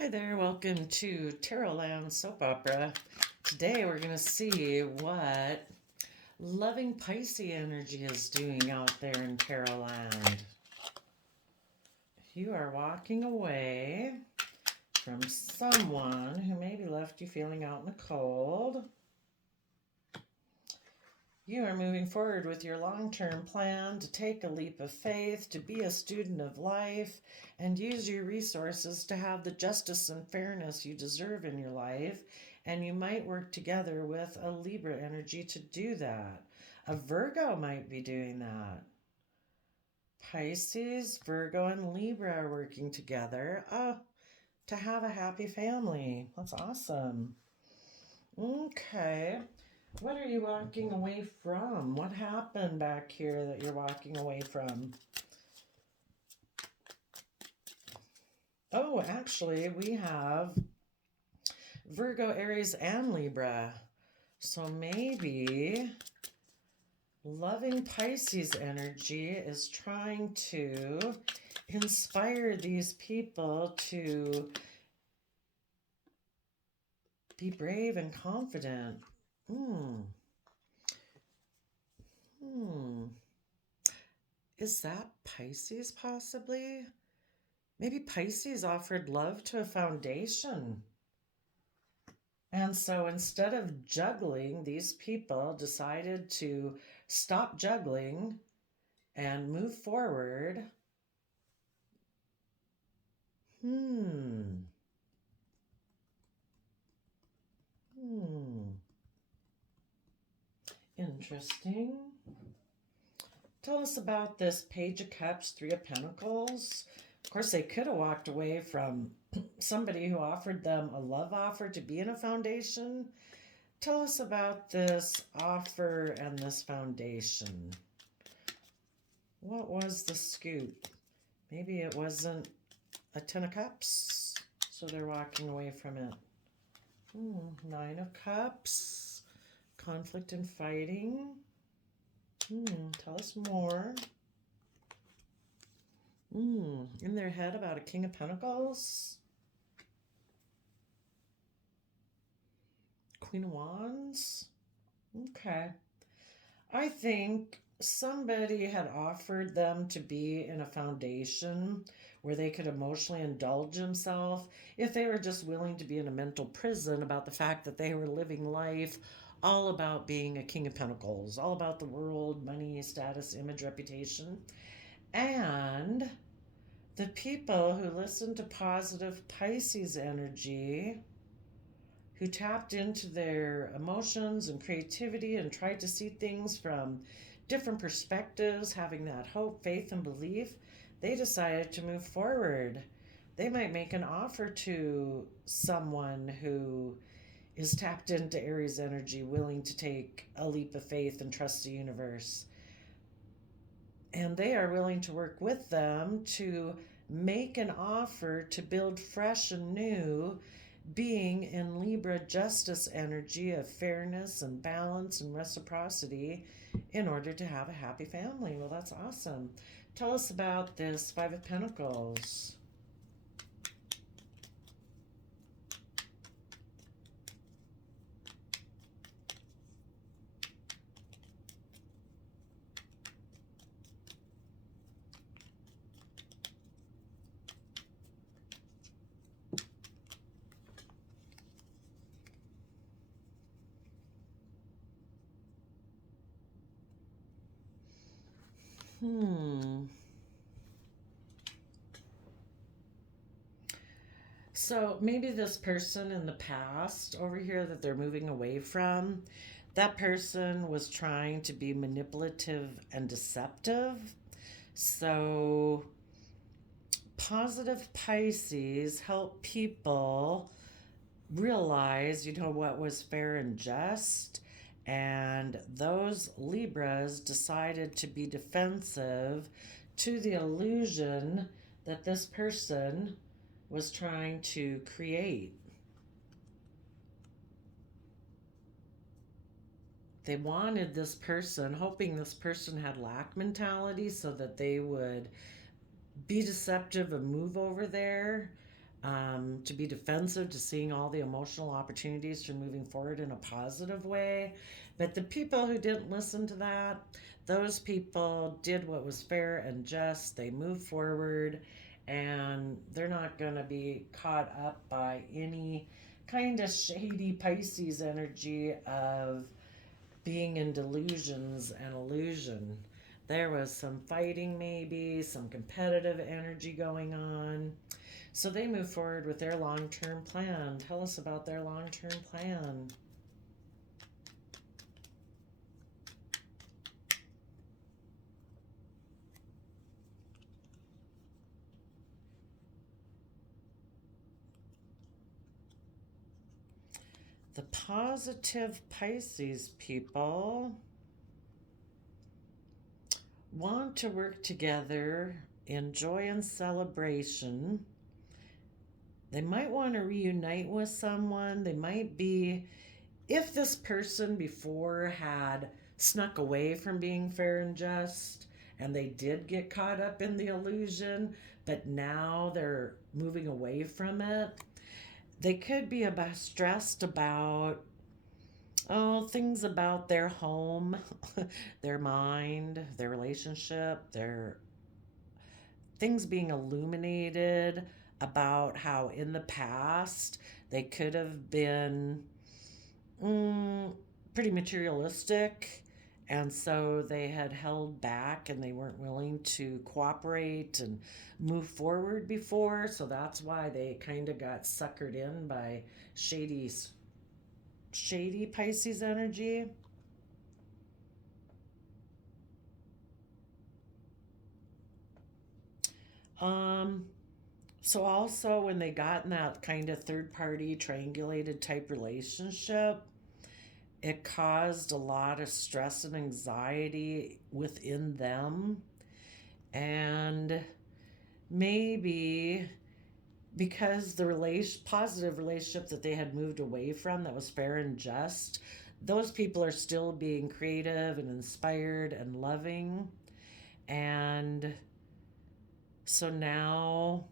Hi there, welcome to Tarot Land Soap Opera. Today we're going to see what loving Pisces energy is doing out there in Tarot Land. If you are walking away from someone who maybe left you feeling out in the cold, you are moving forward with your long-term plan to take a leap of faith, to be a student of life, and use your resources to have the justice and fairness you deserve in your life. And you might work together with a Libra energy to do that. A Virgo might be doing that. Pisces, Virgo, and Libra are working together to have a happy family. That's awesome. Okay. What are you walking away from? What happened back here that you're walking away from? Oh, actually, we have Virgo, Aries, and Libra. So maybe loving Pisces energy is trying to inspire these people to be brave and confident. Is that Pisces possibly? Maybe Pisces offered love to a foundation. And so instead of juggling, these people decided to stop juggling and move forward. Interesting. Tell us about this Page of Cups, Three of Pentacles. Of course, they could have walked away from somebody who offered them a love offer to be in a foundation. Tell us about this offer and this foundation. What was the scoop? Maybe it wasn't a Ten of Cups, so they're walking away from it. Nine of Cups, conflict and fighting. Tell us more. In their head about a King of Pentacles. Queen of Wands. Okay. I think somebody had offered them to be in a foundation where they could emotionally indulge themselves if they were just willing to be in a mental prison about the fact that they were living life all about being a King of Pentacles, all about the world, money, status, image, reputation. And the people who listened to positive Pisces energy, who tapped into their emotions and creativity and tried to see things from different perspectives, having that hope, faith, and belief, they decided to move forward. They might make an offer to someone who is tapped into Aries energy, willing to take a leap of faith and trust the universe. And they are willing to work with them to make an offer to build fresh and new, being in Libra justice energy of fairness and balance and reciprocity in order to have a happy family. Well, that's awesome. Tell us about this Five of Pentacles. So maybe this person in the past over here that they're moving away from, that person was trying to be manipulative and deceptive. So positive Pisces help people realize, what was fair and just. And those Libras decided to be defensive to the illusion that this person was trying to create. They wanted this person, hoping this person had lack mentality so that they would be deceptive and move over there. to be defensive to seeing all the emotional opportunities for moving forward in a positive way. But the people who didn't listen to that, those people did what was fair and just. They moved forward, and they're not going to be caught up by any kind of shady Pisces energy of being in delusions and illusion. There was some fighting, maybe, some competitive energy going on. So they move forward with their long term plan. Tell us about their long term plan. The positive Pisces people want to work together in joy and celebration. They might want to reunite with someone. They might be, if this person before had snuck away from being fair and just, and they did get caught up in the illusion, but now they're moving away from it, they could be about stressed about things about their home, their mind, their relationship, their things being illuminated about how in the past they could have been pretty materialistic, and so they had held back and they weren't willing to cooperate and move forward before. So that's why they kind of got suckered in by shady Pisces energy. Um, so also when they got in that kind of third party triangulated type relationship, it caused a lot of stress and anxiety within them. And maybe because the positive relationship that they had moved away from that was fair and just, those people are still being creative and inspired and loving. And so now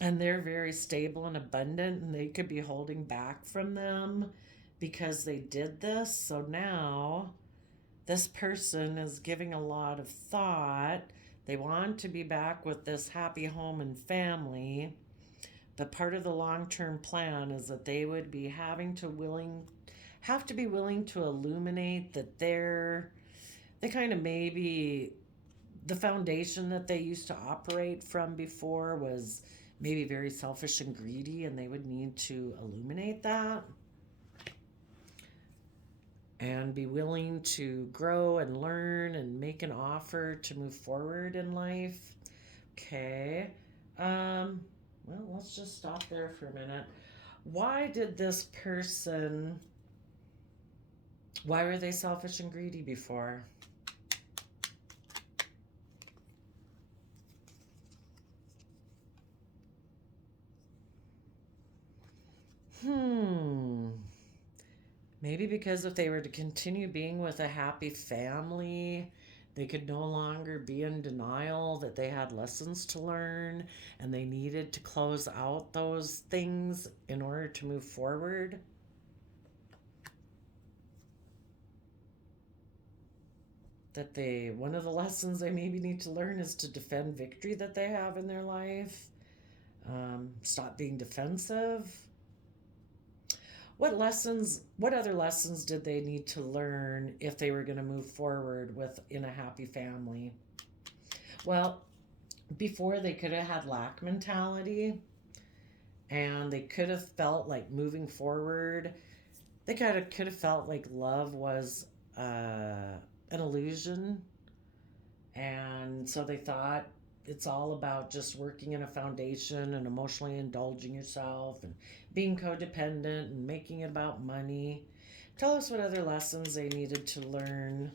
and they're very stable and abundant, and they could be holding back from them because they did this. So now this person is giving a lot of thought. They want to be back with this happy home and family, but part of the long-term plan is that they would be have to be willing to illuminate that they kind of maybe the foundation that they used to operate from before was maybe very selfish and greedy, and they would need to illuminate that and be willing to grow and learn and make an offer to move forward in life. Okay. Well, let's just stop there for a minute. Why did this person, why were they selfish and greedy before? Hmm. Maybe because if they were to continue being with a happy family, they could no longer be in denial that they had lessons to learn and they needed to close out those things in order to move forward. One of the lessons they maybe need to learn is to defend victory that they have in their life. Stop being defensive. What other lessons did they need to learn if they were going to move forward with in a happy family? Well, before they could have had lack mentality, and they could have felt like moving forward. They could have felt like love was an illusion, and so they thought it's all about just working in a foundation and emotionally indulging yourself and being codependent and making it about money. Tell us what other lessons they needed to learn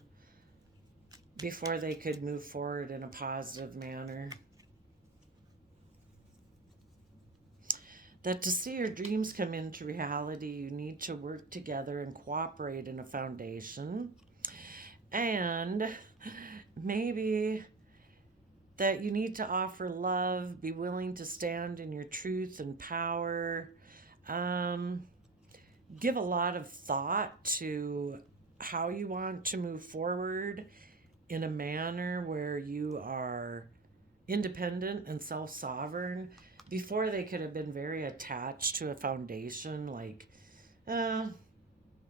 before they could move forward in a positive manner. That to see your dreams come into reality, you need to work together and cooperate in a foundation. And maybe that you need to offer love, be willing to stand in your truth and power. Um, Give a lot of thought to how you want to move forward in a manner where you are independent and self sovereign. Before, they could have been very attached to a foundation like uh,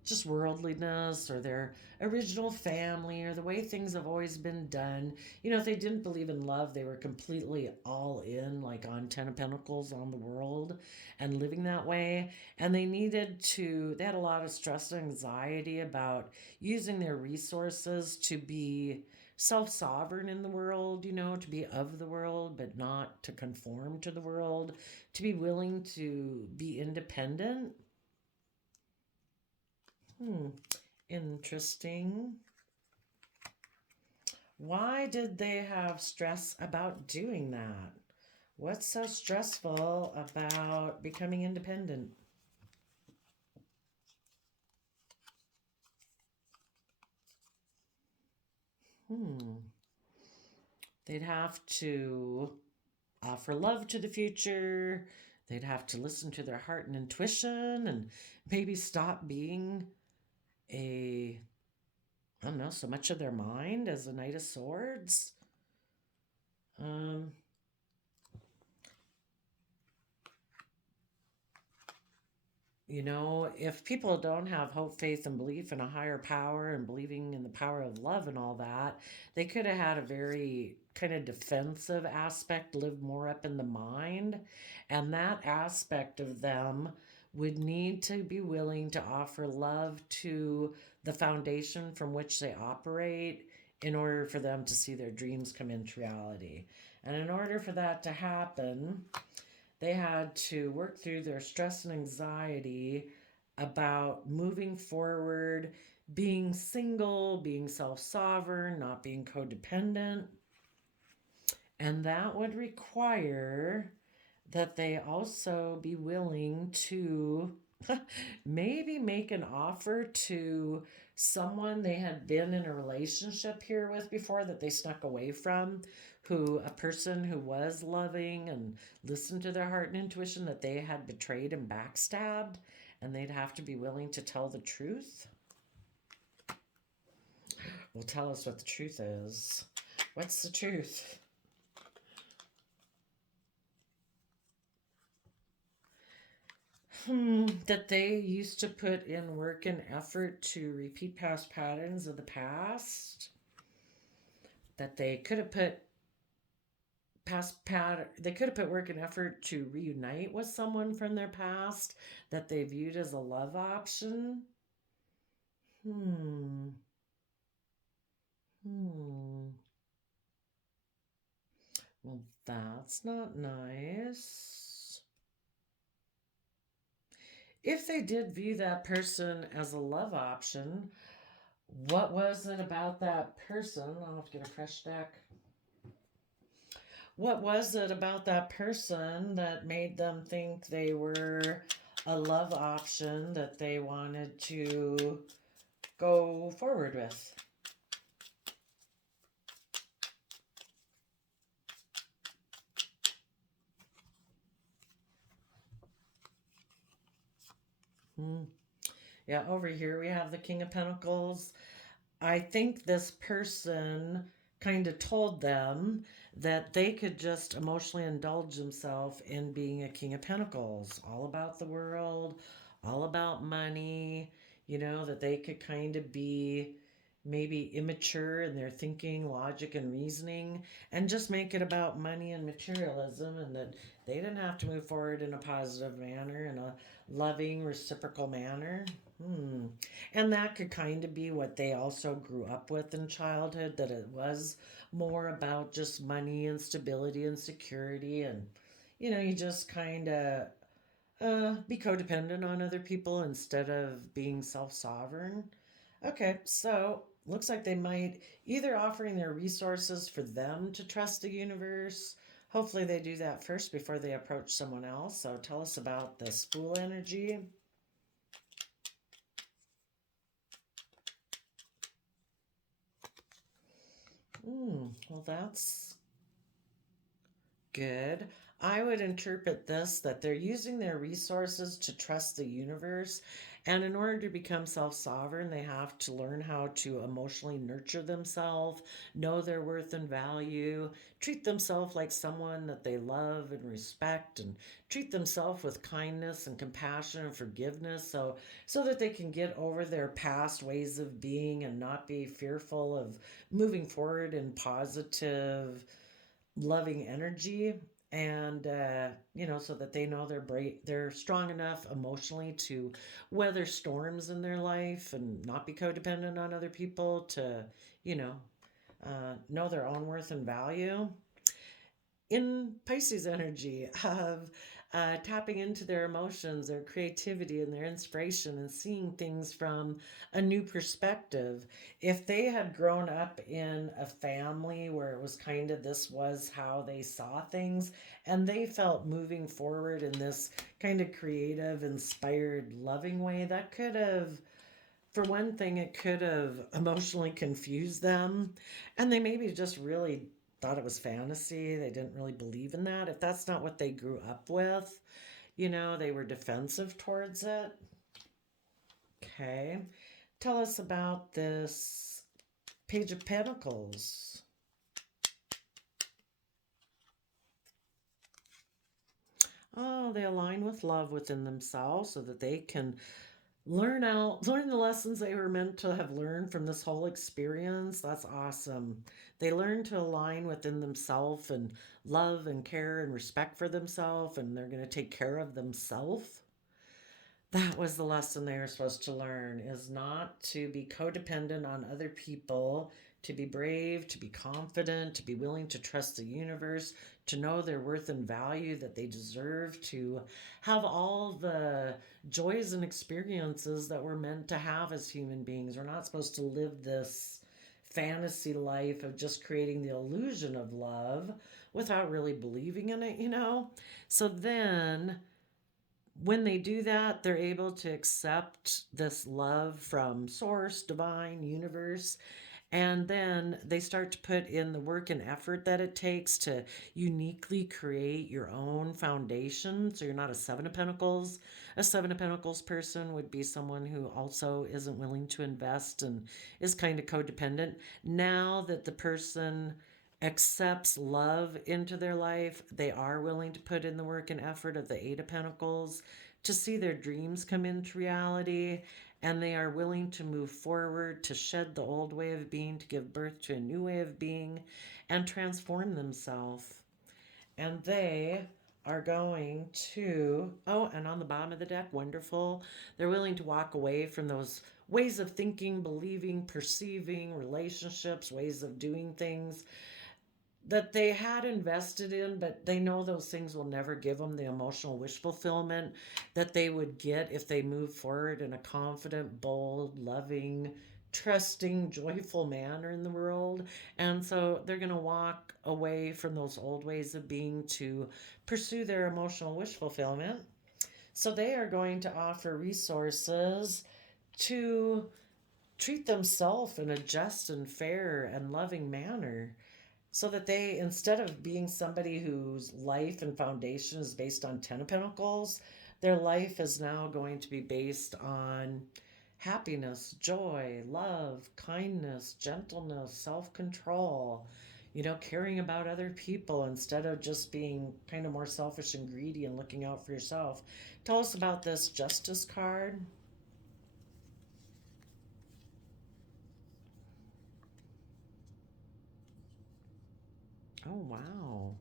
just worldliness or their original family or the way things have always been done. You know, if they didn't believe in love, they were completely all in, like on Ten of Pentacles on the world and living that way. And they had a lot of stress and anxiety about using their resources to be self sovereign in the world, you know, to be of the world, but not to conform to the world, to be willing to be independent. Hmm. Interesting. Why did they have stress about doing that? What's so stressful about becoming independent? Hmm. They'd have to offer love to the future. They'd have to listen to their heart and intuition and maybe stop being a, I don't know, so much of their mind as a Knight of Swords. Um, You know, if people don't have hope, faith, and belief in a higher power and believing in the power of love and all that, they could have had a very kind of defensive aspect, live more up in the mind. And that aspect of them would need to be willing to offer love to the foundation from which they operate in order for them to see their dreams come into reality. And in order for that to happen, they had to work through their stress and anxiety about moving forward, being single, being self sovereign, not being codependent. And that would require that they also be willing to maybe make an offer to someone they had been in a relationship here with before that they snuck away from, who a person who was loving and listened to their heart and intuition that they had betrayed and backstabbed, and they'd have to be willing to tell the truth. Well, tell us what the truth is. What's the truth? That they used to put in work and effort to repeat past patterns of the past. That they could have put they could have put work and effort to reunite with someone from their past that they viewed as a love option. Hmm. Hmm. Well, that's not nice. If they did view that person as a love option, what was it about that person? I'll have to get a fresh deck. What was it about that person that made them think they were a love option that they wanted to go forward with? Hmm. Yeah, over here we have the King of Pentacles. I think this person kind of told them that they could just emotionally indulge themselves in being a King of Pentacles, all about the world, all about money, you know, that they could kind of be maybe immature in their thinking, logic, and reasoning, and just make it about money and materialism, and that they didn't have to move forward in a positive manner, in a loving, reciprocal manner. Hmm. And that could kind of be what they also grew up with in childhood, that it was more about just money and stability and security. And, you know, you just kind of be codependent on other people instead of being self sovereign. Okay, so looks like they might either offering their resources for them to trust the universe. Hopefully, they do that first before they approach someone else. So, tell us about the spool energy. Well, that's good. I would interpret this that they're using their resources to trust the universe. And in order to become self sovereign, they have to learn how to emotionally nurture themselves, know their worth and value, treat themselves like someone that they love and respect, and treat themselves with kindness and compassion and forgiveness so that they can get over their past ways of being and not be fearful of moving forward in positive loving energy and so that they know they're strong enough emotionally to weather storms in their life and not be codependent on other people to you know their own worth and value in Pisces energy of tapping into their emotions, their creativity, and their inspiration, and seeing things from a new perspective. If they had grown up in a family where it was kind of this was how they saw things, and they felt moving forward in this kind of creative, inspired, loving way, that could have, for one thing, it could have emotionally confused them. And they maybe just really thought it was fantasy. They didn't really believe in that. If that's not what they grew up with, they were defensive towards it. Okay. Tell us about this Page of Pentacles. Oh, they align with love within themselves so that they can learn the lessons they were meant to have learned from this whole experience. That's awesome. They learn to align within themselves and love and care and respect for themselves, and they're going to take care of themselves. That was the lesson they were supposed to learn, is not to be codependent on other people, to be brave, to be confident, to be willing to trust the universe, to know their worth and value, that they deserve to have all the joys and experiences that we're meant to have as human beings. We're not supposed to live this fantasy life of just creating the illusion of love without really believing in it. So then when they do that, they're able to accept this love from source, divine, universe, and then they start to put in the work and effort that it takes to uniquely create your own foundation. So you're not a Seven of Pentacles. A Seven of Pentacles person would be someone who also isn't willing to invest and is kind of codependent. Now that the person accepts love into their life, they are willing to put in the work and effort of the Eight of Pentacles to see their dreams come into reality, and they are willing to move forward, to shed the old way of being, to give birth to a new way of being, and transform themselves. And they are going to, oh, and on the bottom of the deck, wonderful, they're willing to walk away from those ways of thinking, believing, perceiving, relationships, ways of doing things that they had invested in, but they know those things will never give them the emotional wish fulfillment that they would get if they move forward in a confident, bold, loving, trusting, joyful manner in the world. And so they're going to walk away from those old ways of being to pursue their emotional wish fulfillment. So they are going to offer resources to treat themselves in a just and fair and loving manner, so that they, instead of being somebody whose life and foundation is based on Ten of Pentacles, their life is now going to be based on happiness, joy, love, kindness, gentleness, self-control, caring about other people instead of just being kind of more selfish and greedy and looking out for yourself. Tell us about this Justice card. Oh, wow.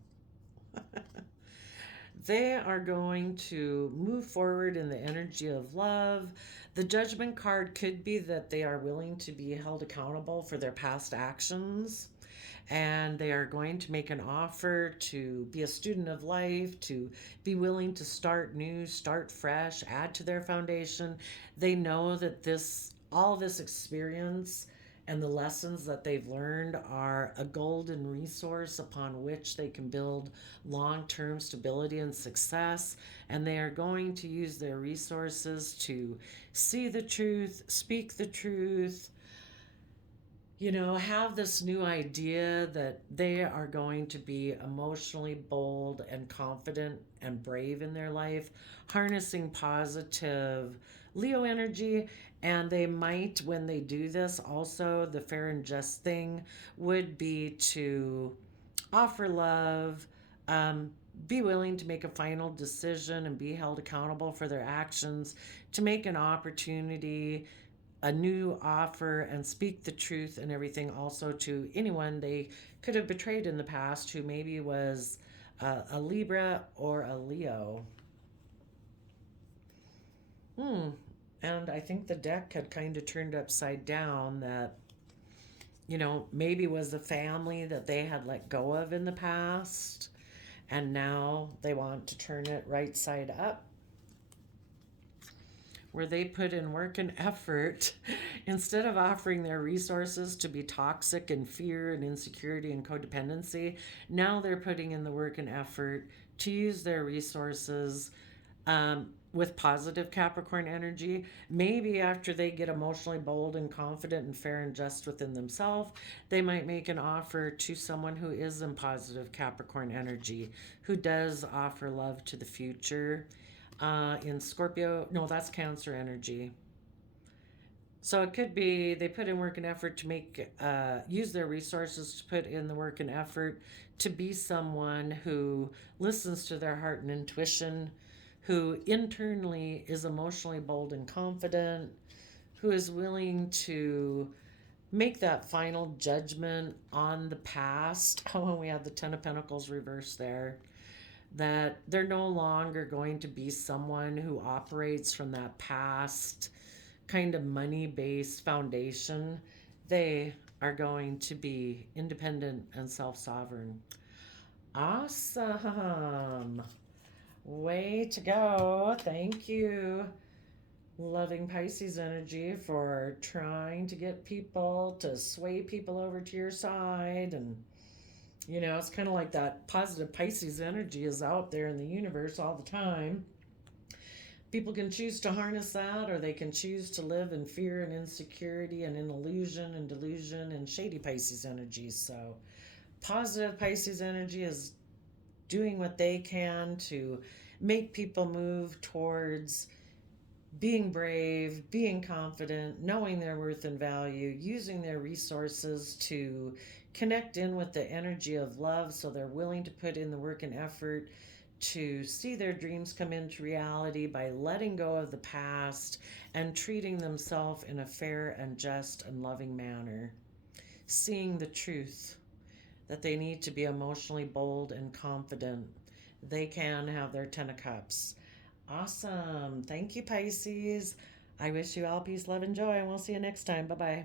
They are going to move forward in the energy of love. The Judgment card could be that they are willing to be held accountable for their past actions, and they are going to make an offer to be a student of life, to be willing to start new, start fresh, add to their foundation. They know that all this experience and the lessons that they've learned are a golden resource upon which they can build long-term stability and success, and they are going to use their resources to see the truth, speak the truth, have this new idea that they are going to be emotionally bold and confident and brave in their life, harnessing positive Leo energy. And they might, when they do this, also the fair and just thing would be to offer love, um, be willing to make a final decision and be held accountable for their actions, to make an opportunity, a new offer, and speak the truth and everything also to anyone they could have betrayed in the past who maybe was a Libra or a Leo. Hmm. And I think the deck had kind of turned upside down that, maybe was a family that they had let go of in the past. And now they want to turn it right side up, where they put in work and effort instead of offering their resources to be toxic and fear and insecurity and codependency. Now they're putting in the work and effort to use their resources with positive Capricorn energy. Maybe after they get emotionally bold and confident and fair and just within themselves, they might make an offer to someone who is in positive Capricorn energy, who does offer love to the future. In Scorpio, no, that's Cancer energy. So it could be they put in work and effort to use their resources to put in the work and effort to be someone who listens to their heart and intuition, who internally is emotionally bold and confident, who is willing to make that final judgment on the past. Oh, and we have the Ten of Pentacles reversed there. That they're no longer going to be someone who operates from that past kind of money based foundation. They are going to be independent and self sovereign. Awesome. Way to go. Thank you, loving Pisces energy, for trying to get people to sway people over to your side. And it's kind of like that positive Pisces energy is out there in the universe all the time. People can choose to harness that, or they can choose to live in fear and insecurity and in illusion and delusion and shady Pisces energy. So, positive Pisces energy is doing what they can to make people move towards being brave, being confident, knowing their worth and value, using their resources to connect in with the energy of love, so they're willing to put in the work and effort to see their dreams come into reality by letting go of the past and treating themselves in a fair and just and loving manner. Seeing the truth that they need to be emotionally bold and confident. They can have their Ten of Cups. Awesome. Thank you, Pisces. I wish you all peace, love, and joy, and we'll see you next time. Bye bye.